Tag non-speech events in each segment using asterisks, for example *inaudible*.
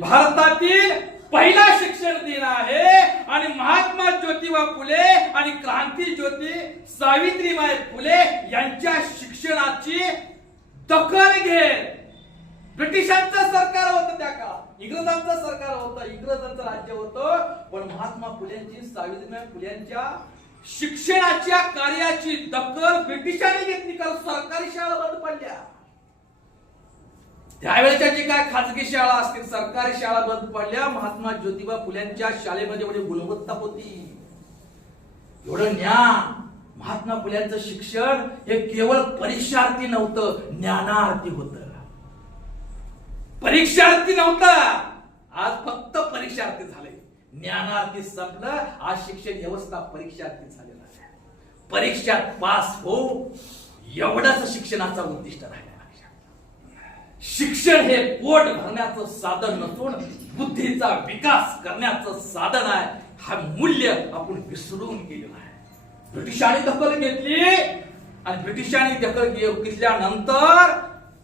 भारतातील पहिला शिक्षण दिन आहे आणि महात्मा ज्योतिबा फुले आणि क्रांती ज्योती सावित्रीबाई फुले यांच्या शिक्षणाची दखल घेत ब्रिटिशांचं सरकार होतं त्या काळात. इंग्रजांचं सरकार होतं इंग्रजांचं राज्य होतं. पण महात्मा फुलेंची सावित्रीबाई फुलेंच्या शिक्षणाच्या कार्याची दखल ब्रिटिशांनी घेतली कारण सरकारी शाळा बंद पडल्या. त्यावेळेच्या जे काय खाजगी शाळा असतील सरकारी शाळा बंद पडल्या महात्मा ज्योतिबा फुल्यांच्या शाळेमध्ये एवढी गुणवत्ता होती. एवढं ज्ञान. महात्मा फुल्यांचं शिक्षण हे केवळ परीक्षार्थी नव्हतं ज्ञानार्थी होत. परीक्षार्थी नव्हता. आज फक्त परीक्षार्थी झाले. ज्ञानार्थी संपलं आज शिक्षण व्यवस्था परीक्षार्थी झालेला आहे. परीक्षा पास हो एवढाच शिक्षणाचा उद्दिष्ट राहिला. शिक्षण हे पोट भरण्याचं साधन नसून बुद्धीचा विकास करण्याचं साधन आहे. हा मूल्य आपण विसरून गेलेला आहे. ब्रिटिशांनी दखल घेतली आणि ब्रिटिशांनी दखल घेतल्यानंतर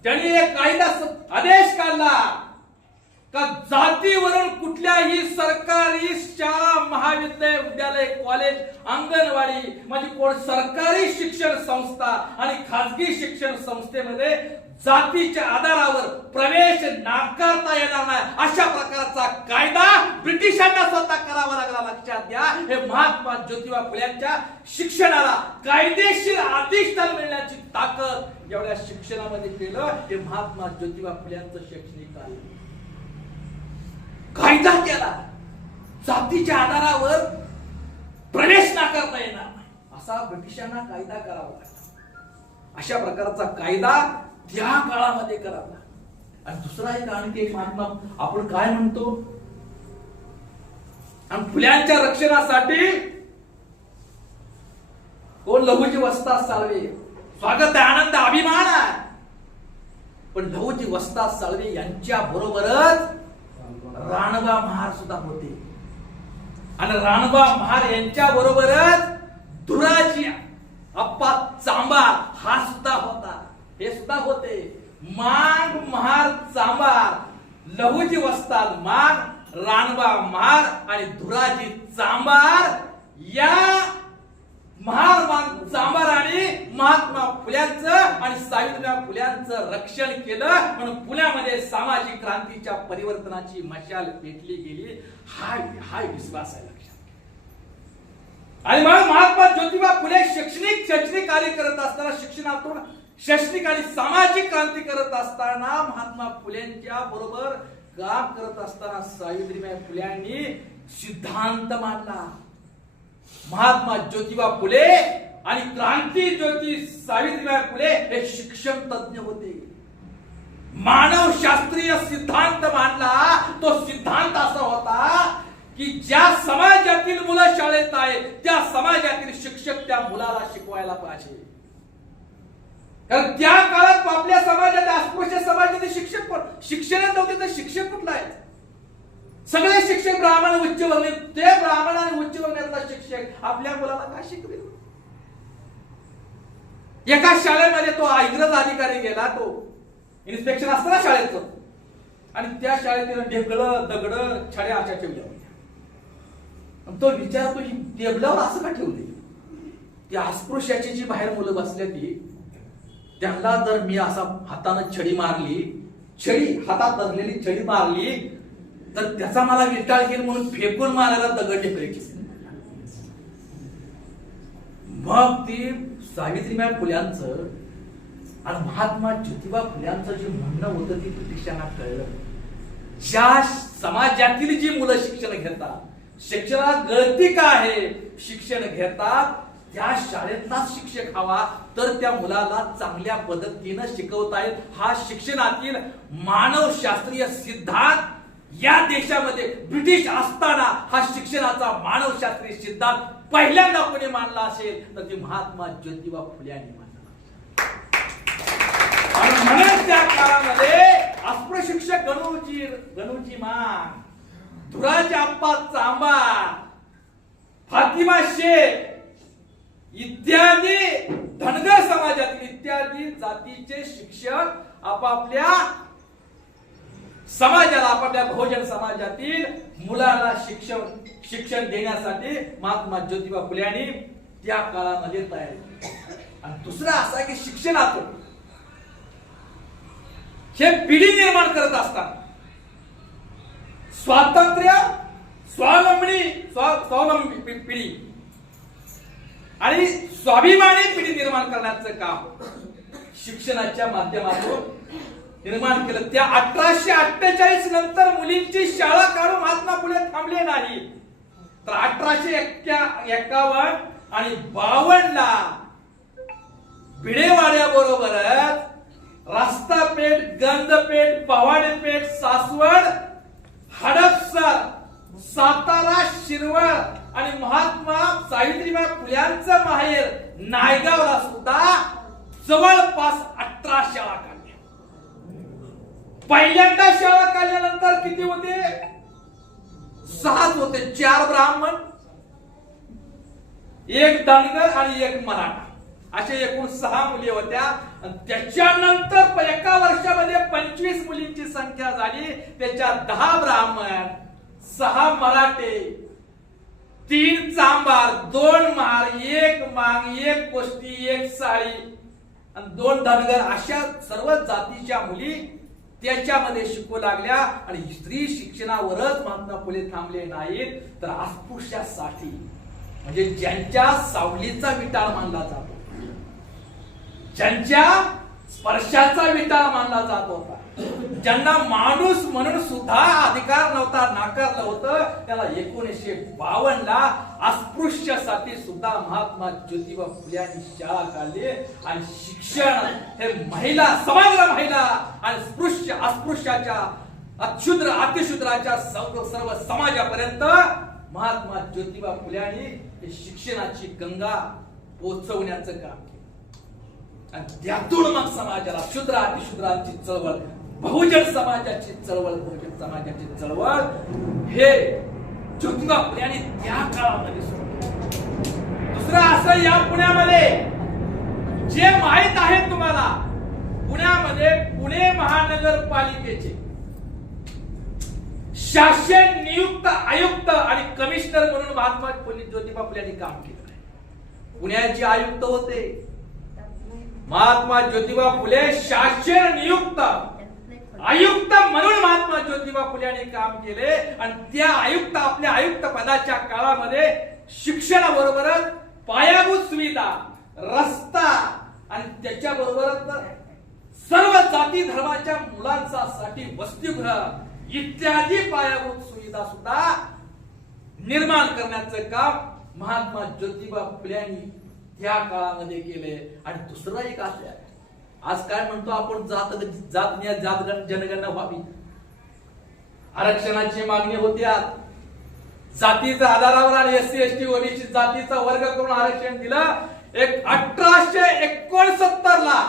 त्यांनी एक कायदा आदेश काढला का जातीवरून कुठल्याही सरकारी शाळा महाविद्यालय विद्यालय कॉलेज अंगणवाडी म्हणजे कोण सरकारी शिक्षण संस्था आणि खाजगी शिक्षण संस्थेमध्ये जातीच्या आधारावर प्रवेश नाकारता येणार नाही. अशा प्रकारचा कायदा ब्रिटिशांना स्वतः करावा लागला. लक्षात घ्या हे महात्मा ज्योतिबा फुल्यांच्या शिक्षणाला कायदेशीर अधिष्ठान मिळण्याची ताकद एवढ्या शिक्षणामध्ये केलं हे महात्मा ज्योतिबा फुल्यांचं शैक्षणिक कार्य कायदा केला. जातीच्या आधारावर प्रवेश नाकारता येणार नाही. असा ब्रिटिशांना कायदा करावा लागला. अशा प्रकारचा कायदा त्या काळामध्ये करावा आणि दुसरा एक आणखी एक महात्मा आपण काय म्हणतो? आणि फुल्यांच्या रक्षणासाठी कोण लघुची वस्ता साळवे स्वागत आहे आनंद अभिमान आहे. पण लघुची वस्ता साळवे यांच्या बरोबरच राणबा महार सुद्धा होते. आणि राणबा महार यांच्या बरोबरच धुराजी अप्पा चांबा हा सुद्धा होता. हे सुद्धा होते. मांग महार चांबार लहुजी वस्ताद माग रानबा महार आणि धुराजी चांबार या महार मांग चांबार आणि महात्मा फुल्यांचं आणि सावित्रीबाई फुल्यांचं रक्षण केलं. म्हणून पुण्यामध्ये सामाजिक क्रांतीच्या परिवर्तनाची मशाल पेटली गेली. हा हा विश्वास आहे लक्षात आणि म्हणून महात्मा ज्योतिबा फुले शैक्षणिक शैक्षणिक कार्य करत असताना शिक्षणातून शैक्षणिक आणि सामाजिक क्रांती करत असताना महात्मा फुलेंच्या बरोबर काम करत असताना सावित्रीबाई फुल्यांनी सिद्धांत मांडला. महात्मा ज्योतिबा फुले आणि क्रांती ज्योती सावित्रीबाई फुले हे शिक्षण तज्ञ होते. मानव शास्त्रीय सिद्धांत मांडला. तो सिद्धांत असा होता की ज्या समाजातील मुलं शाळेत आहेत त्या समाजातील शिक्षक त्या मुलाला शिकवायला पाहिजे. कारण त्या काळात आपल्या समाजात अस्पृश्य समाजात शिक्षक कोण? शिक्षणच नव्हते तर शिक्षक कुठला आहे? सगळे शिक्षक ब्राह्मण उच्च वर्णीय ते ब्राह्मण आणि उच्च वर्णातला शिक्षक. आपल्या मुलाला काय शिकवेल? एका शाळेमध्ये तो इंग्रज अधिकारी गेला तो इन्स्पेक्शन असतं ना शाळेचं आणि त्या शाळेतील ढेकळं दगड छड्या अशा ठेवल्या होत्या. तो विचारतो ही टेबलावर असं का ठेवले ती अस्पृश्याची जी बाहेर मुलं बसल्या ती त्यांना जर मी असा हातानं छडी मारली छडी हातात धरलेली छडी मारली तर त्याचा मला विटाळ घेईल म्हणून फेकून मारायला दगड ढेकळायची मग ती सावित्रीबाई फुल्यांचं आणि महात्मा ज्योतिबा फुल्यांचं जे म्हणणं होतं ते ब्रिटिशांना कळलं. ज्या समाजातील जी मुलं शिक्षण घेतात शिक्षणात गळती का आहे? शिक्षण घेतात त्या शाळेतलाच शिक्षक हवा तर त्या मुलाला चांगल्या पद्धतीनं शिकवता येईल. हा शिक्षणातील मानवशास्त्रीय सिद्धांत या देशामध्ये ब्रिटिश असताना हा शिक्षणाचा मानवशास्त्रीय सिद्धांत पहिल्यांदा कोणी मानला असेल तर ते महात्मा ज्योतिबा फुले यांनी मानला. म्हणून त्या काळामध्ये अस्पृशिक्षक गणूजी गणूजी मान धुराचे आप्पा चांबा फातिमा शेख इत्यादी धनगर समाजातील इत्यादी जातीचे शिक्षक आपापल्या समाजाला आपापल्या बहुजन समाजातील मुलाला शिक्षण शिक्षण देण्यासाठी महात्मा ज्योतिबा फुले यांनी त्या काळामध्ये तयार आणि दुसरा असा की शिक्षणातून हे पिढी निर्माण करत असतात स्वातंत्र्य स्वावलंबी स्वा- स्वावलंबी पिढी आणि स्वाभिमानी पिढी निर्माण करण्याचं काम शिक्षणाच्या माध्यमातून निर्माण केलं. त्या अठराशे अठ्ठेचाळीस नंतर मुलींची शाळा काढून महात्मा फुले थांबले नाही. तर अठराशे एक्कावन्न आणि बावन्न ला भिडेवाड्या बरोबरच रास्तापेठ गंधपेठ पवाडेपेठ सासवड हडपसर सातारा शिरवळ आणि महात्मा सावित्रीबाई फुल्यांचं माहेर नायगावला सुद्धा जवळपास अठरा शाळा काढल्या पहिल्यांदा शाळा काढल्यानंतर किती होते? सहाच होते. चार ब्राह्मण एक धनगर आणि एक मराठा. असे एकूण सहा मुली होत्या. त्याच्यानंतर एका वर्षामध्ये पंचवीस मुलींची संख्या झाली. त्याच्या दहा ब्राह्मण सहा मराठे तीन चांबार दोन महार एक मांग एक कोष्टी एक साळी. आणि दोन धनगर अशा सर्व जातीच्या मुली त्याच्यामध्ये शिकू लागल्या आणि स्त्री शिक्षणावरच महात्मा फुले थांबले नाहीत तर अस्पृश्यासाठी म्हणजे ज्यांच्या सावलीचा विटाळ मानला जातो ज्यांच्या स्पर्शाचा विटाळ मानला जात होता ज्यांना माणूस म्हणून सुद्धा अधिकार नव्हता नाकारलं होतं त्याला एकोणीसशे बावन्न ला अस्पृश्यासाठी सुद्धा महात्मा ज्योतिबा फुल्यांनी शाळा काढली. आणि शिक्षण हे महिला समाजाला महिला आणि स्पृश्य अस्पृश्याच्या अक्षुद्र अतिशूद्राच्या सर्व सर्व समाजापर्यंत महात्मा ज्योतिबा फुल्यांनी हे शिक्षणाची गंगा पोचवण्याचं काम केलं. आणि त्यातून मग समाजाला शूद्र अतिशूद्रांची चळवळ बहुजन समाजाची चळवळ बहुजन समाजाची चळवळ हे ज्योतिबा फुले त्या काळामध्ये सुरू दुसरं असं या पुण्यामध्ये जे माहीत आहे तुम्हाला पुण्यामध्ये पुणे महानगरपालिकेचे शासन नियुक्त आयुक्त आणि कमिशनर म्हणून महात्मा फुले ज्योतिबा फुले यांनी काम केलं आहे. पुण्याचे आयुक्त होते. महात्मा ज्योतिबा फुले शासन नियुक्त आयुक्त म्हणून महात्मा ज्योतिबा फुले यांनी काम केले. आणि त्या आयुक्त आपल्या आयुक्त पदाच्या काळामध्ये शिक्षणाबरोबरच पायाभूत सुविधा रस्ता आणि त्याच्याबरोबरच सर्व जाती धर्माच्या मुलांचा साठी वसतिगृह इत्यादी पायाभूत सुविधा सुद्धा निर्माण करण्याचं काम महात्मा ज्योतिबा फुले यांनी त्या काळामध्ये केले आणि दुसरं एक असल्या आज काय म्हणतो आपण? जात जात जात जनगणना व्हावी. आरक्षणाची मागणी होती आज. जातीच्या आधारावर आणि S C S T OBC जातीचा वर्ग करून आरक्षण दिलं. एक अठराशे एकोणसत्तर ला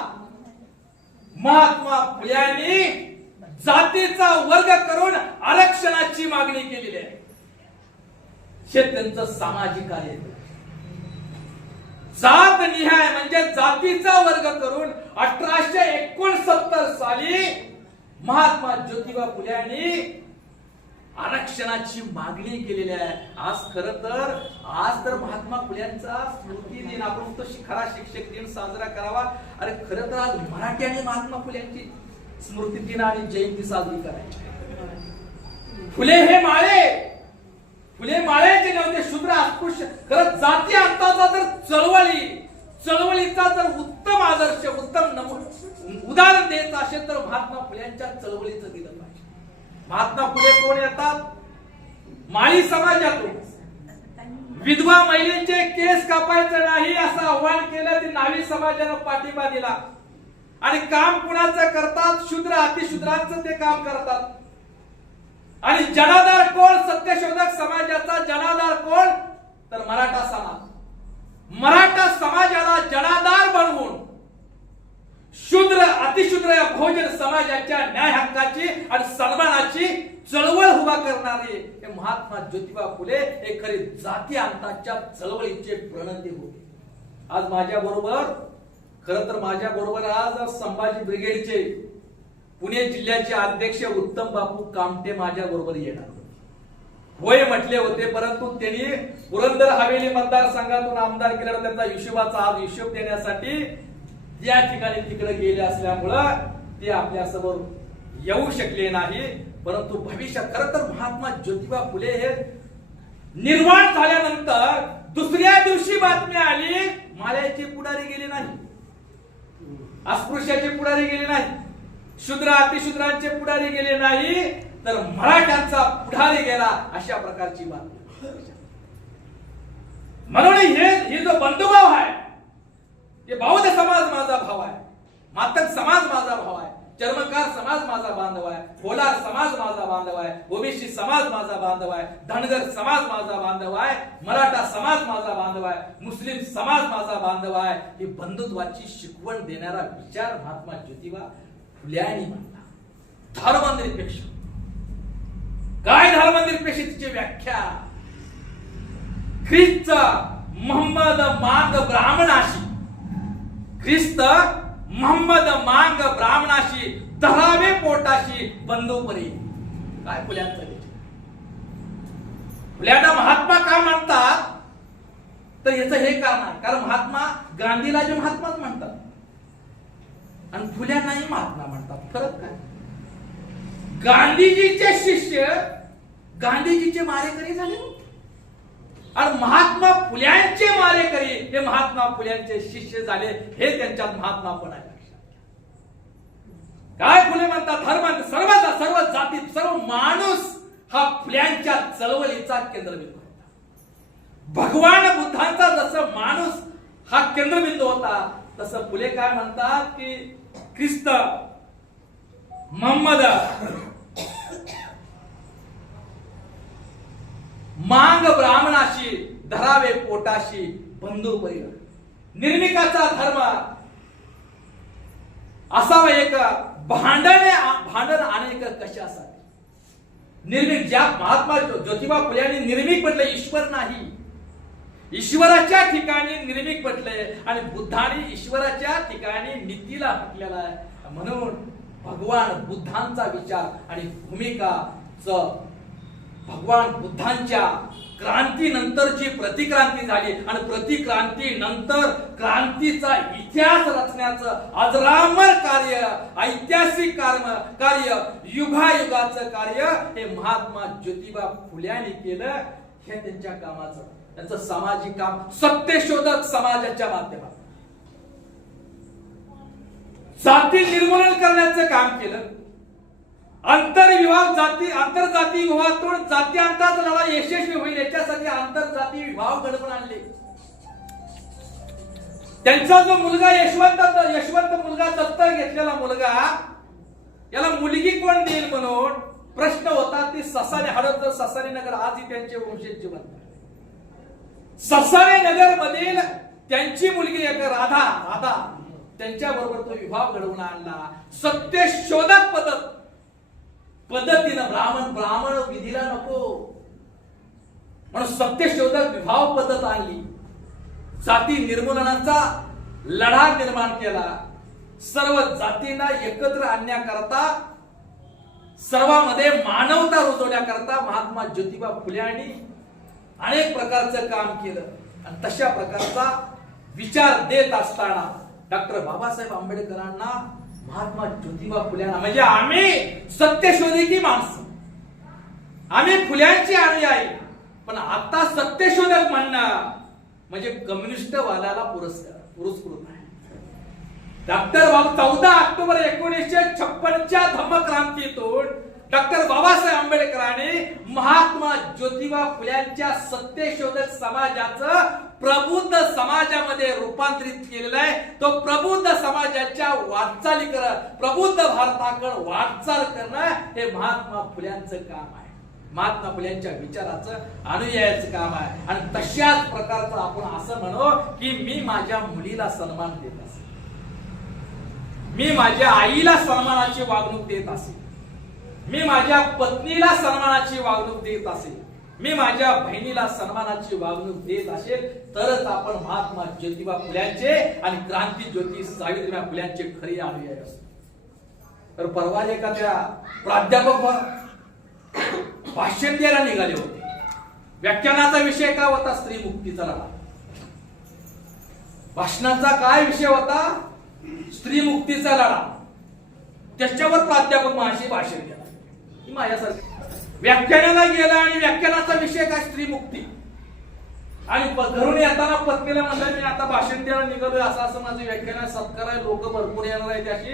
महात्मा यांनी जातीचा वर्ग करून आरक्षणाची मागणी केलेली आहे. हे त्यांचं सामाजिक कार्य जात निहाय म्हणजे जातीचा वर्ग करून अठराशे एकोणसत्तर साली महात्मा ज्योतिबा फुले यांनी आरक्षणाची मागणी केलेली आहे. आज खर तर आज तर महात्मा फुल्यांचा स्मृती दिन आपण तो खरा शिक्षक दिन साजरा करावा. अरे खर तर आज मराठी आणि महात्मा फुल्यांची स्मृती दिन आणि जयंती साजरी करायची. फुले हे माळे. फुले माळेचे नव्हते शूद्र अस्पृश्य. खरं जाती अंताचा तर चळवळी. चळवळीचा जर उत्तम आदर्श उत्तम नमून उदाहरण द्यायचं असेल तर महात्मा फुल्यांच्या चळवळीचं दिलं पाहिजे. महात्मा फुले कोण येतात? माळी समाजातून. विधवा महिलेचे केस कापायचं नाही असं आव्हान केलं ते नावी समाजानं पाठिंबा दिला. आणि काम कुणाचं करतात? शूद्र अतिशूद्रांचं ते काम करतात. आणि जनाधार कोण? सत्यशोधक समाजाचा जनाधार कोण? तर मराठा समाज. मराठा समाजाला जनाधार बनवून शूद्र अतिशूद्र या बहुजन समाजाच्या न्याय हक्काची आणि सन्मानाची चळवळ उभा करणारे हे महात्मा ज्योतिबा फुले हे खरे जाती अंताच्या चळवळीचे प्रणती होते आज माझ्या बरोबर खर तर माझ्या बरोबर आज संभाजी ब्रिगेडचे पुणे जिल्ह्याचे अध्यक्ष उत्तम बापू कामटे माझ्या बरोबर येणार होते. होय म्हटले होते परंतु त्यांनी पुरंदर हवेली मतदारसंघातून आमदार केल्यावर त्यांचा हिशोबाचा आज हिशोब देण्यासाठी त्या ठिकाणी तिकडे गेले असल्यामुळं ते आपल्यासमोर येऊ शकले नाही. परंतु भविष्यात खर तर महात्मा ज्योतिबा फुले हे निर्माण झाल्यानंतर दुसऱ्या दिवशी बातमी आली माल्याचे पुढारी गेले नाही. अस्पृश्याचे पुढारी गेले नाही. शूद्र अतिशूद्रांचे पुढारी गेले नाही. तर मराठ्यांचा पुढारी गेला अशा प्रकारची बातमी. म्हणून हे हे जो बंधुभाव आहे हे बौद्ध समाज माझा भाव आहे मातक समाज माझा भाव आहे चर्मकार समाज माझा बांधव आहे होलार समाज माझा बांधव आहे ओबीसी समाज माझा बांधव आहे धनगर समाज माझा बांधव आहे मराठा समाज माझा बांधव आहे मुस्लिम समाज माझा बांधव आहे ही बंधुत्वाची शिकवण देणारा विचार महात्मा ज्योतिबा फुल्यानी मांडला. धर्मनिरपेक्ष काय धर्मनिरपेक्षतेची व्याख्या? ख्रिस्त महम्मद मांग ब्राह्मणाशी. ख्रिस्त महम्मद मांग ब्राह्मणाशी धरावे पोटाशी बंदोपरी काय फुल्यांचं फुल्याला फुल्यांना महात्मा का म्हणतात तर याचं हे कारण आहे. कारण महात्मा गांधीला जे महात्माच म्हणतात. आणि फुल्यांनाही महात्मा म्हणतात. फरक काय? गांधीजीचे शिष्य गांधीजीचे मारेकरी झाले. आणि महात्मा फुल्यांचे मारेकरी हे महात्मा फुल्यांचे शिष्य झाले हे त्यांच्यात महात्मापण आहे काय फुले म्हणतात? धर्म सर्व सर्व जाती सर्व माणूस हा फुल्यांच्या चळवळीचा केंद्रबिंदू होता. भगवान बुद्धांचा जसं माणूस हा केंद्रबिंदू होता तसं फुले काय म्हणतात की ख्रिस्त मोहम्मद मांग ब्राह्मणाशी धरावे पोटाशी बंधू परिवार निर्मिकाचा धर्म असावा एक भांडणे भांडण अनेक कशासाठी? निर्मिक ज्या महात्मा ज्योतिबा फुले यांनी निर्मिक म्हटलं ईश्वर नाही. ईश्वराच्या ठिकाणी निर्मिक म्हटलंय आणि बुद्धाने ईश्वराच्या ठिकाणी नीतीला म्हटलेला आहे. म्हणून भगवान बुद्धांचा विचार आणि भूमिकाच भगवान बुद्धांच्या क्रांतीनंतरची प्रतिक्रांती झाली आणि प्रतिक्रांती नंतर क्रांतीचा इतिहास रचण्याचं अजरामर कार्य ऐतिहासिक कार्य कार्य युगायुगाचं कार्य हे महात्मा ज्योतिबा फुल्यांनी केलं. हे त्यांच्या कामाचं. त्यांचं सामाजिक काम सत्यशोधक समाजाच्या माध्यमात जाती निर्मूलन करण्याचं काम केलं. आंतरविवाह जाती आंतरजाती विवाहातून जातीयांताचा लढा यशस्वी होईल. याच्यासाठी आंतरजाती विवाह घडवून आणले. त्यांचा जो मुलगा यशवंत यशवंत मुलगा दत्त घेतलेला मुलगा याला मुलगी कोण देईल म्हणून प्रश्न होता ती ससाने हडप तर ससाने नगर आजही त्यांचे वंशज जीवन ससाने नगर मधील त्यांची मुलगी एक राधा राधा त्यांच्या बरोबर तो विभाग घडवून आणला. सत्यशोधक पद्धत. पद्धतीनं ब्राह्मण ब्राह्मण विधीला नको. म्हणून सत्यशोधक विभाव पद्धत आणली. जाती निर्मूलनाचा लढा निर्माण केला. सर्व जातींना एकत्र आणण्याकरता सर्वांमध्ये मानवता रुजवण्याकरता महात्मा ज्योतिबा फुले यांनी अनेक प्रकारचं काम केलं. आणि तशा प्रकारचा विचार देत असताना डॉक्टर बाबासाहेब आंबेडकरांना महात्मा ज्योतिबा फुल्यांना म्हणजे आम्ही सत्यशोधकी माणसं? आम्ही फुल्यांची अनुयायी पण आता सत्यशोधक म्हणणं म्हणजे कम्युनिस्ट वादाला पुरस्कार पुरस्कृत आहे. डॉक्टर बाबा चौदा ऑक्टोबर एकोणीसशे छप्पनच्या धम्मक्रांतीतून डॉक्टर बाबासाहेब आंबेडकरांनी महात्मा ज्योतिबा फुल्यांच्या सत्यशोधक समाजाचं प्रबुद्ध समाजामध्ये रूपांतरित केलेला आहे. तो प्रबुद्ध समाजाच्या वाटचाली करत प्रबुद्ध भारताकडे वाटचाल करणं हे महात्मा फुल्यांचं काम आहे. महात्मा फुल्यांच्या विचाराचं अनुयायाचं काम आहे. आणि तशाच प्रकारचं आपण असं म्हणू की मी माझ्या मुलीला सन्मान देत असे मी माझ्या आईला सन्मानाची वागणूक देत असे मी माझ्या पत्नीला सन्मानाची वागणूक देत असेल. मी माझ्या बहिणीला सन्मानाची वागणूक देत असेल तरच आपण महात्मा ज्योतिबा फुल्यांचे आणि क्रांती ज्योती सावित्रीबाई फुल्यांचे खरे अनुयायी असतो तर परवा एका त्या प्राध्यापक भाष्य भाषण द्यायला निघाले होते. व्याख्यानाचा विषय का होता? स्त्री मुक्तीचा लढा. भाषणाचा काय विषय होता? स्त्री मुक्तीचा लढा. त्याच्यावर प्राध्यापक महाशी भाषण केला ही माझ्यासारखी व्याख्यानाला गेला आणि व्याख्यानाचा विषय काय? स्त्री मुक्ती आणि घरून येताना पत्नीला म्हणलं मी आता भाषण द्यायला निघालोय असं असं माझं व्याख्यान आहे सत्कार आहे लोक भरपूर येणार आहे त्याशी.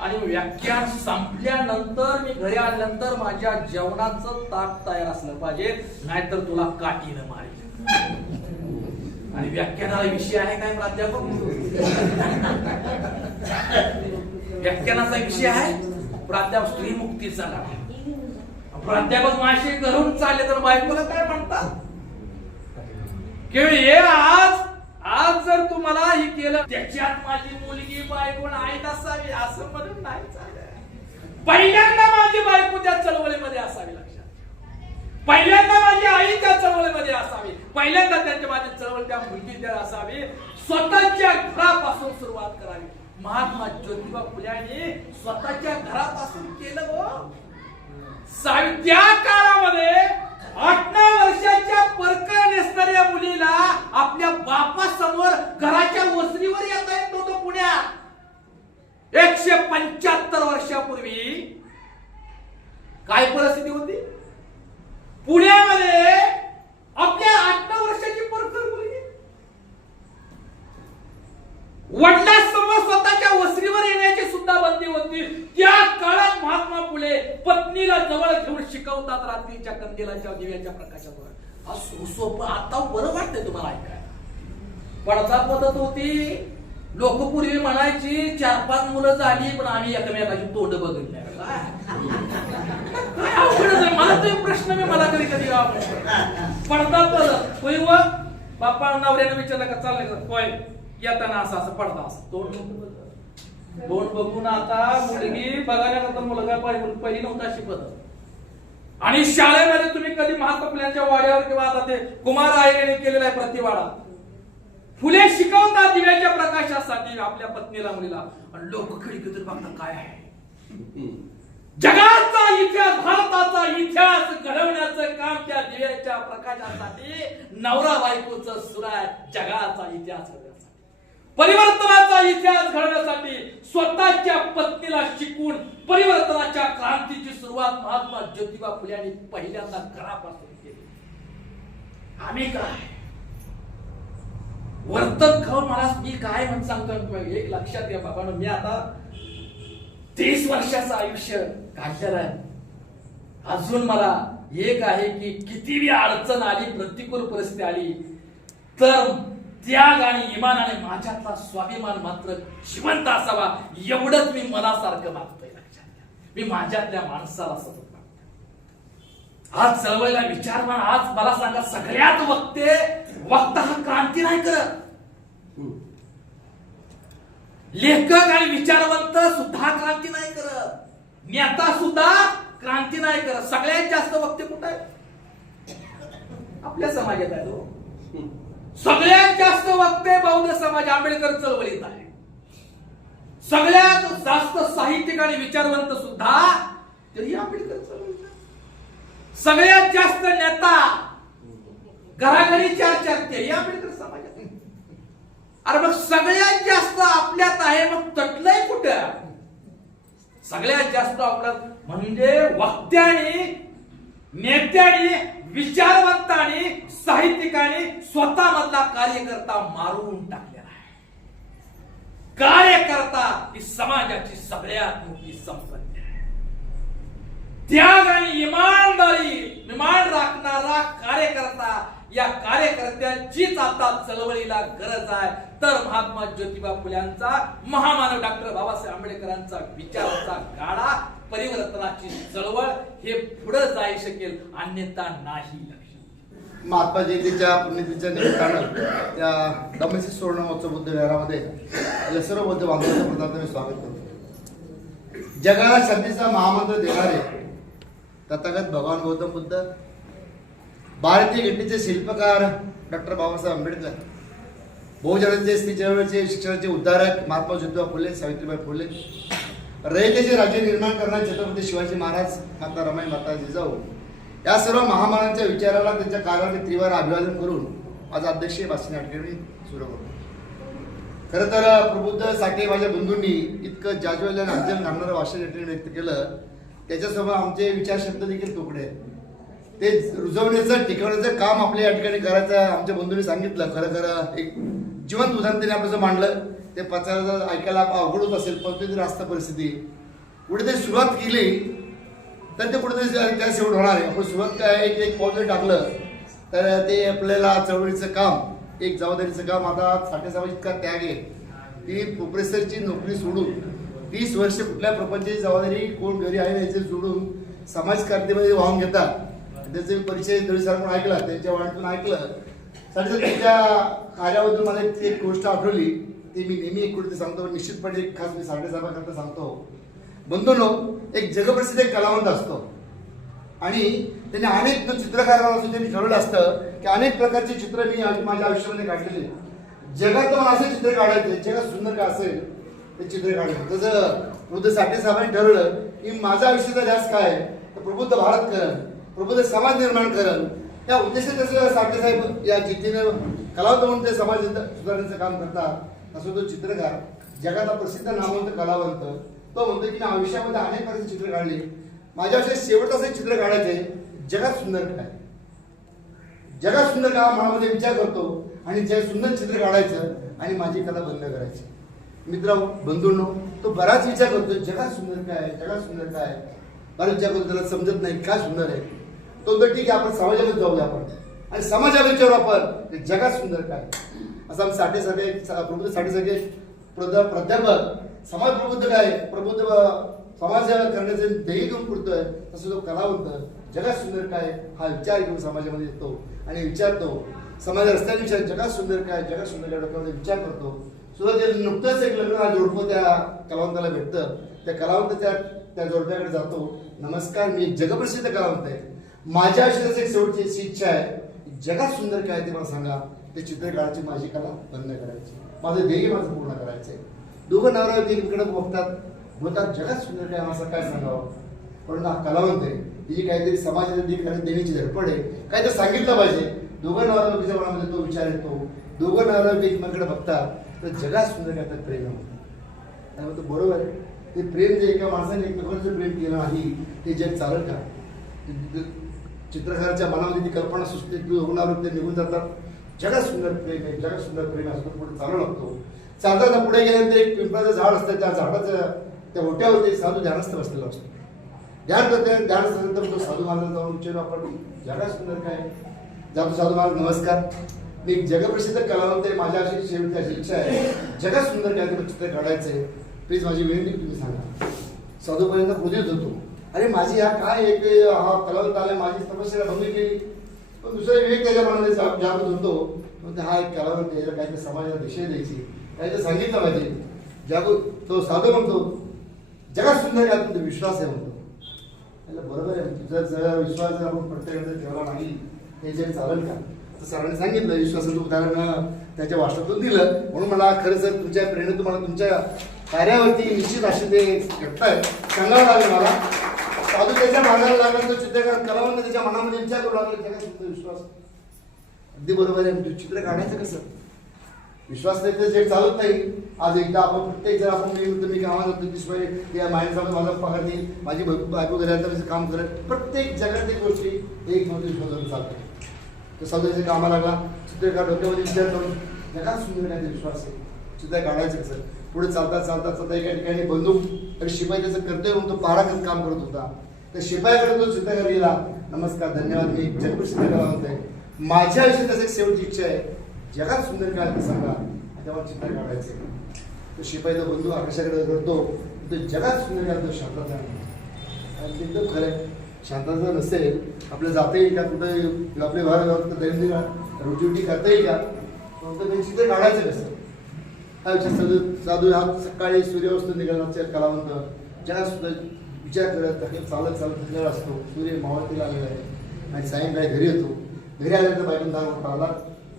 आणि व्याख्यान संपल्यानंतर मी घरी आल्यानंतर माझ्या जेवणाचं ताट तयार असलं पाहिजे नाहीतर तुला काठीनं मारेल. आणि व्याख्यानाला विषय आहे काय प्राध्यापक? व्याख्यानाचा विषय आहे प्राध्यापक स्त्री मुक्तीचा लढा प्राध्यापक माशी घरून चालले तर बायकोला काय म्हणतात? *laughs* की हे आज आज जर तुम्हाला हे केलं त्याच्यात माझी मुलगी बायको आहेत असावी असं म्हणून नाही पहिल्यांदा माझी बायको त्या चळवळीमध्ये असावी लक्षात. पहिल्यांदा माझी आई त्या चळवळीमध्ये असावी. पहिल्यांदा त्यांची माझी चळवळ त्या मुलगी त्या असावी. स्वतःच्या घरापासून सुरुवात करावी. महात्मा ज्योतिबा फुल्याने स्वतःच्या घरापासून केलं हो. त्या काळामध्ये आठ नऊ वर्षाच्या परकर नेसणाऱ्या मुलीला आपल्या बापा समोर घराच्या वसरीवर येता येत नव्हतं पुण्यात. एकशे पंच्याहत्तर वर्षापूर्वी काय परिस्थिती होती? पुण्यामध्ये आपल्या आठ नऊ वर्षाची परकर मुलगी. वडिलांसमोर स्वतःच्या वसरीवर येण्याची सुद्धा बंदी होती त्या काळात महात्मा फुले कंदीला जवळ घेऊन शिकवतात रात्रीच्या कंदिलाच्या दिव्याच्या प्रकाशावर हा आता बरं वाटतंय तुम्हाला ऐकाय पडदा पद्धत होती. लोक पूर्वी म्हणायची चार पाच मुलं झाली पण आम्ही एकमेकाची तोंड बघितली. नाही. काय अवघड मला तो प्रश्न मी मला कधी कधी पडदा पद्धत होय व? बाप्पा नवऱ्याने विचारलं का चाललंय का? होय. येताना असं असं पडदा असं तोंड तोंड बघून आता मुलगी बघायला नंतर मुलगा पहिली पहिली नव्हता शिकत आणि शाळेमध्ये तुम्ही कधी महात्मा वाड्यावर किंवा आता ते कुमार आयने केलेला आहे प्रतिवाडा. फुले शिकवतात दिव्याच्या प्रकाशासाठी आपल्या पत्नीला मुलीला. आणि लोक खिडकीतून बघतात काय आहे? जगाचा इतिहास भारताचा इतिहास घडवण्याचं काम त्या दिव्याच्या प्रकाशासाठी नवरा बायकोचं सुराय जगाचा इतिहास परिवर्तनाचा इतिहास घडवण्यासाठी स्वतःच्या पत्नीला शिकून परिवर्तनाच्या क्रांतीची सुरुवात महात्मा ज्योतिबा फुले यांनी पहिल्यांदा घरापासून केली. आम्ही काय? वर्तन खाऊन मला मी काय म्हणून सांगतो एक लक्षात घ्या बाबा मी आता तीस वर्षाचं आयुष्य काढलेलं आहे. अजून मला एक आहे की किती अडचण आली प्रतिकूल परिस्थिती आली तर त्याग आणि इमानाने माझ्यातला स्वाभिमान मात्र जिवंत असावा एवढंच मी मनासारखं मागतोय लक्षात घ्या. मी माझ्यातल्या माणसाला सतत आज चळवळीला विचार म्हणा आज मला सांगा सगळ्यात वक्ते वक्ता हा क्रांती नाही करत लेखक आणि विचारवंत सुद्धा क्रांती नाही करत नेता सुद्धा क्रांती नाही करत सगळ्यात जास्त वक्ते कुठे आहेत? आपल्या समाजात आहे तो हो. सगळ्यात जास्त वक्ते बौद्ध समाज आंबेडकर चळवळीत आहे. सगळ्यात जास्त साहित्यिक आणि विचारवंत सुद्धा तरी आंबेडकर चळवळीत आहे. सगळ्यात जास्त नेता घराघरी चर्चा तेही आंबेडकर समाजात अरे मग सगळ्यात जास्त आपल्यात आहे मग तटलंय कुठं? सगळ्यात जास्त आपल्यात म्हणजे वक्त्याने नेत्याने विचारवंताने साहित्यिकाने स्वतःमधला कार्यकर्ता मारून टाकलेला आहे. कार्यकर्ता ही समाजाची सगळ्यात मोठी संपत्ती आहे. त्याग आणि इमानदारी विमान राखणारा कार्यकर्ता या कार्यकर्त्यांचीच आता चळवळीला गरज आहे. तर महात्मा ज्योतिबा फुल्यांचा महामानव डॉक्टर बाबासाहेब आंबेडकरांचा विचाराचा गाडा परिवर्तनाची चळवळ हे पुढे जाऊ शकेल अन्यथा नाही महात्मा जयंतीच्या पुण्यतिथीच्या निमित्तानं त्या डमसी सुवर्ण महोत्सव बुद्ध विहारामध्ये सर्व बौद्ध बांधवांच्या प्रथम मी स्वागत करतो. जगाला शांतीचा महामंत्र देणारे तथागत भगवान गौतम बुद्ध भारतीय घटनेचे शिल्पकार डॉक्टर बाबासाहेब आंबेडकर बहुजनांचे स्त्री चळवळीचे शिक्षणाचे उद्धारक महात्मा ज्योतिबा फुले सावित्रीबाई फुले रयतेचे राज्य निर्माण करणारे छत्रपती शिवाजी महाराज माता रमाई माता जिजाऊ. या सर्व महामानांच्या विचाराला त्यांच्या कार्याने त्रिवार अभिवादन करून माझा अध्यक्षीय भाषण या सुरू करतो खरं तर प्रबुद्ध साठे माझ्या बंधूंनी इतकं जाजवलं आणि अंजन घालणारं भाषण या व्यक्त केलं त्याच्यासमोर आमचे विचार शब्द देखील तुकडे ते रुजवण्याचं टिकवण्याचं काम आपल्या या ठिकाणी करायचं आमच्या बंधूंनी सांगितलं खरं खरं एक जिवंत उदाहरण त्यांनी आपलं मांडलं ते पचायला ऐकायला अवघडच असेल पण ते रास्त परिस्थिती. कुठे ते सुरुवात केली तर ते कुठेतरी त्या शेवट होणार आहे. आपण सुरुवात काय एक एक पाऊल जरी टाकलं तर ते आपल्याला चळवळीचं काम एक जबाबदारीचं काम आता साठेसाहेब इतका त्याग आहे. ती प्रोफेसरची नोकरी सोडून तीस वर्ष कुठल्या प्रपंचाची जबाबदारी कोण घरी आहे याचे सोडून समाजकारतेमध्ये वाहून घेतात त्याचे परिचय दळीसारखून ऐकला त्यांच्या वाणीतून ऐकलं. साठे त्यांच्या कार्याबद्दल मला एक गोष्ट आठवली. ते मी नेहमी एक कुठे सांगतो निश्चितपणे एक खास मी साठेसाहेबांकरता सांगतो. बंधूनो एक जगप्रसिद्ध एक कलावंत असतो. आणि त्यांनी अनेक चित्रकारांना त्यांनी ठरवलं असतं की अनेक प्रकारचे चित्र मी माझ्या आयुष्यामध्ये काढलेले जगात मला असे चित्र काढायचे जगात सुंदर का असेल ते चित्र काढायचे. जसं बुद्ध साठेसाहेबांनी ठरवलं की माझा आयुष्याचा ध्यास काय तर प्रबुद्ध भारत करण प्रबुद्ध समाज निर्माण करण. या उद्देशाने तसं या जिद्दीनं कलावंत म्हणून ते समाज सुधारण्याचं काम करतात. असं तो चित्रकार जगाला प्रसिद्ध नामवंत कलावंत तो म्हणतो की मी आयुष्यामध्ये अनेक प्रकारचे चित्र काढले. माझ्या असे शेवट असे चित्र काढायचे जगात सुंदर काय? जगात सुंदर का? मनामध्ये विचार करतो आणि जे सुंदर चित्र काढायचं आणि माझी कला बंद करायची. मित्र बंधूंनो तो बराच विचार करतो जगात सुंदर काय जगात सुंदर काय आहे? बराच विचार करतो त्याला समजत नाही काय सुंदर आहे. तो तर ठीक आहे आपण समाजामध्ये जाऊया आपण. आणि समाजाला विचारू आपण जगात सुंदर काय असं साठे सगळे प्रबुद्ध साठे सगळे प्राध्यापक समाज प्रबुद्ध काय? प्रबुद्ध समाज करण्याचे ध्येय घेऊन पुरतोय तसं तो कलावंत जगात सुंदर काय? हा विचार घेऊन समाजामध्ये येतो. आणि विचारतो. समाज रस्त्याने विचार जगात सुंदर काय? जगात सुंदर काय डोक्यामध्ये विचार करतो. सुरुवातीला नुकतंच एक लग्न जोडपं त्या कलावंताला भेटतं. त्या कलावंत त्या त्या जोडप्याकडे जातो. नमस्कार मी जगप्रसिद्ध कलावंत आहे. माझ्या आयुष्याची एक शेवटची अशी इच्छा आहे. जगात सुंदर काय ते मला सांगा. ते चित्र काढायची माझी कला बंद करायची. माझं ध्येय माझं पूर्ण करायचं आहे दोघं नवरा इकडे बघतात. बोलतात जगात सुंदर काय असं काय सांगावं? पण हा कलावंत आहे ही काहीतरी समाजाला जी खरं देण्याची धडपड आहे. काहीतरी सांगितलं पाहिजे. दोघं नवरा मनामध्ये तो विचार येतो. दोघं नवरा एकमेकडे बघतात. तर जगात सुंदर काय तर प्रेम त्यामुळे तो बरोबर आहे. ते प्रेम जे एका माणसाने एकमेकांचं प्रेम केलं नाही ते जग चालत का चित्रकाराच्या मनामध्ये ती कल्पना सुचते ती होणार ते निघून जातात. जगात सुंदर प्रेम आहे जगात सुंदर प्रेम असतो पुढे चालू लागतो. चालताना पुढे गेल्यानंतर एक पिंपळाचं झाड असतं त्या झाडाचं त्या ओट्यावरती साधू ध्यानस्थ बसलेला असतो. ध्यान करते ध्यान नंतर तो साधू महाराज जाऊन विचारू आपण जगात सुंदर काय? जातो साधू महाराज नमस्कार. मी जगप्रसिद्ध कलावंत आहे माझ्या अशी शेवटची अशी इच्छा आहे. जगात सुंदर काय? चित्र काढायचं आहे. प्लीज माझी विनंती तुम्ही सांगा. साधूपर्यंत पुढेच होतो अरे माझी हा काय एक हा कलावंत आला माझी तपस्या भंग केली. पण दुसरा विवेक त्याच्या मनाने जा- जागृत होतो म्हणते हा एक कलावंत त्याच्या याला काहीतरी समाजाला दिशा द्यायची काहीतरी सांगितलं पाहिजे. जागृत तो साधू म्हणतो जगात सुंदर काय तुमचा विश्वास आहे म्हणतो. त्याला बरोबर आहे तुझा जर विश्वास जर आपण प्रत्येकाने ठेवला नाही हे जग चालेल का? तर सरांनी सांगितलं विश्वासाचं उदाहरण त्याच्या वाचनातून दिलं. म्हणून मला खरं जर तुमच्या प्रेरणेतून मला तुमच्या कार्यावरती निश्चित असे ते घडताय सांगावं लागेल मला. साधू त्याच्या मागायला लागला तो चित्रकार कलावंत त्याच्या मनामध्ये विचार करू लागला त्याला तुमचा विश्वास. अगदी बरोबर आहे. म्हणजे चित्र काढायचं कसं? विश्वास नाही तर जे चालत नाही. आज एकदा आपण प्रत्येक जर आपण मी तर मी कामात होतो तीस वेळी या माणसामध्ये माझा पगार देईल माझी बायको घरात तर काम करत? प्रत्येक जगात एक गोष्टी एक नव्हती विश्वास चालतो. तर सध्याचे कामा लागला. चित्रकार डोक्यामध्ये विचार करून जगात सुंदर विश्वास आहे. चित्र काढायचं कसं? पुढे चालता चालता चालता एका ठिकाणी बंदूक आणि शिपाई त्याचं कर्तव्य म्हणून तो पारा काम करत होता. तर शिपायाकडे तो चित्रकार गेला. नमस्कार धन्यवाद. मी जगप्रसिद्ध कलावंत आहे माझ्या आयुष्यात त्याची एक शेवटची इच्छा आहे. जगात सुंदर काय ते सांगा. तेव्हा चित्र काढायचे. तो शिपाई तो बंधू आकाशाकडे करतो तो जगात सुंदर काय तो शांतता आणि ते एकदम खरं आहे. शांतता नसेल आपलं जाता येईल का कुठं आपले घर दैनंदिन रोजीरोटी करता येईल का फक्त चित्र काढायचं नसेल हा विचार साधू साधू हा सकाळी सूर्यास्त निघाला कलावंत ज्या सुद्धा विचार करत चालत चालत निघाला असतो. सूर्य मावळतीला आलेला आहे. आणि सायंकाळी घरी येतो. घरी आल्यानंतर बायकोन दहा मोठा आला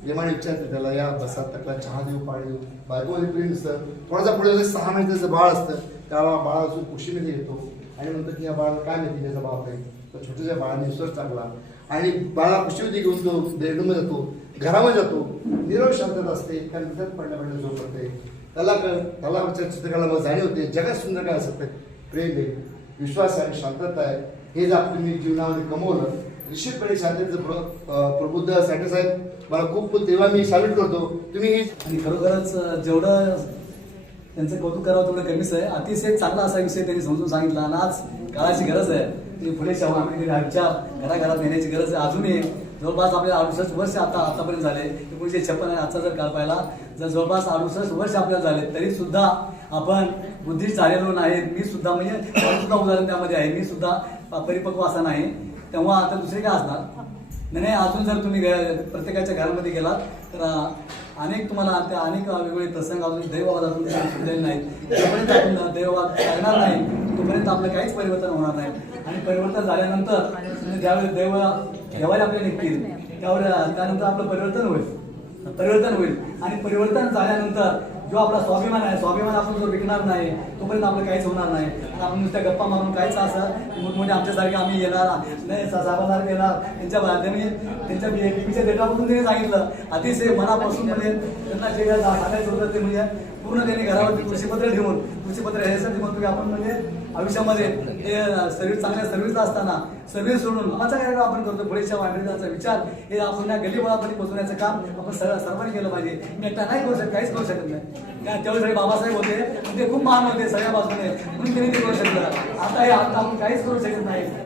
प्रेमाने विचारते त्याला या बसात तकला चहा देऊ पाणी देऊ. बायकोमध्ये प्रेम असतं थोडासा पुढे सहा महिन्याचं बाळ असतं. त्याला बाळाचं कुशीमध्ये येतो. आणि म्हणतो की या बाळाला काय माहिती त्याचा बाप आहे. तर छोट्याच्या बाळाने विश्वास टाकला आणि बाळा होती घेऊन तो बेडरूममध्ये जातो घरामध्ये जातो निरव शांतता असते कारण त्यात पडल्या पडल्या झोप पडते कलाकार कळ त्याला चित्रकला जाणीव होते जगात सुंदर काय असतं प्रेम आहे. विश्वास आहे शांतता आहे. हे जर आपण तुम्ही जीवनामध्ये कमवलं निश्चितपणे शांततेचं प्र प्रबुद्धसाठी साहेब मला खूप तेव्हा मी सॅल्यूट करतो. तुम्ही हे आणि खरोखरच जेवढं त्यांचं कौतुक करावं तेवढं कमीच आहे. अतिशय चांगला असा विषय त्यांनी समजून सांगितला आणि आज काळाची गरज आहे. की पुढे शाहू आंबेडकर आमच्या घराघरात नेण्याची गरज आहे. अजूनही जवळपास आपल्याला अडुसष्ट वर्ष आता आतापर्यंत झाले. एकोणीशे छप्पन आहे आजचा जर काळ पाहिला जर जवळपास अडुसष्ट वर्ष आपल्याला झाले तरी सुद्धा आपण बुद्धिस्ट झालेलो नाही मी सुद्धा म्हणजे सुद्धा उदाहरण त्यामध्ये आहे. मी सुद्धा परिपक्व असा नाही. तेव्हा आता दुसरे काय असणार? नाही नाही, अजून जर तुम्ही प्रत्येकाच्या घरामध्ये गेलात तर अनेक तुम्हाला त्या अनेक वेगवेगळे प्रसंग अजून दैववाद अजून सुटलेले नाही जोपर्यंत आपण दैववाद करणार नाही तोपर्यंत आपलं काहीच परिवर्तन होणार नाही. आणि परिवर्तन झाल्यानंतर ज्यावेळेस दैव देवाला आपले निघतील त्यावर त्यानंतर आपलं परिवर्तन होईल. परिवर्तन होईल. आणि परिवर्तन झाल्यानंतर जो आपला स्वाभिमान आहे स्वाभिमान आपण जो विकणार नाही तोपर्यंत आपलं काहीच होणार नाही आणि आपण नुसत्या गप्पा मारून काहीच असं मोठमोठे आमच्यासारखे आम्ही येणार नाही साहेबासारखे येणार त्यांच्या त्यांनी त्यांच्या बीपीच्या डेटामधून त्यांनी सांगितलं अतिशय मनापासून म्हणजे त्यांना जे सांगायचं होतं ते म्हणजे पूर्ण त्यांनी घरावरती कृषीपत्र ठेवून कृषीपत्र ह्यासाठी म्हणतो की आपण म्हणजे आयुष्यामध्ये हे सर्व्हिस चांगल्या सर्व्हिसला असताना सर्व्हिस सोडून आमचा कार्यक्रम आपण करतो पुढेच्या वाढण्याचा विचार हे आपण या गलीबळापर्यंत पोहोचवण्याचं काम आपण सर्व सर्वांनी केलं पाहिजे. मी एकटा नाही करू शकत काहीच करू शकत नाही. त्या- त्यावेळी बाबासाहेब होते ते खूप महान होते सगळ्या बाजूने. म्हणून त्यांनी ते करू शकलं. आता हे आता आपण काहीच करू शकत नाही.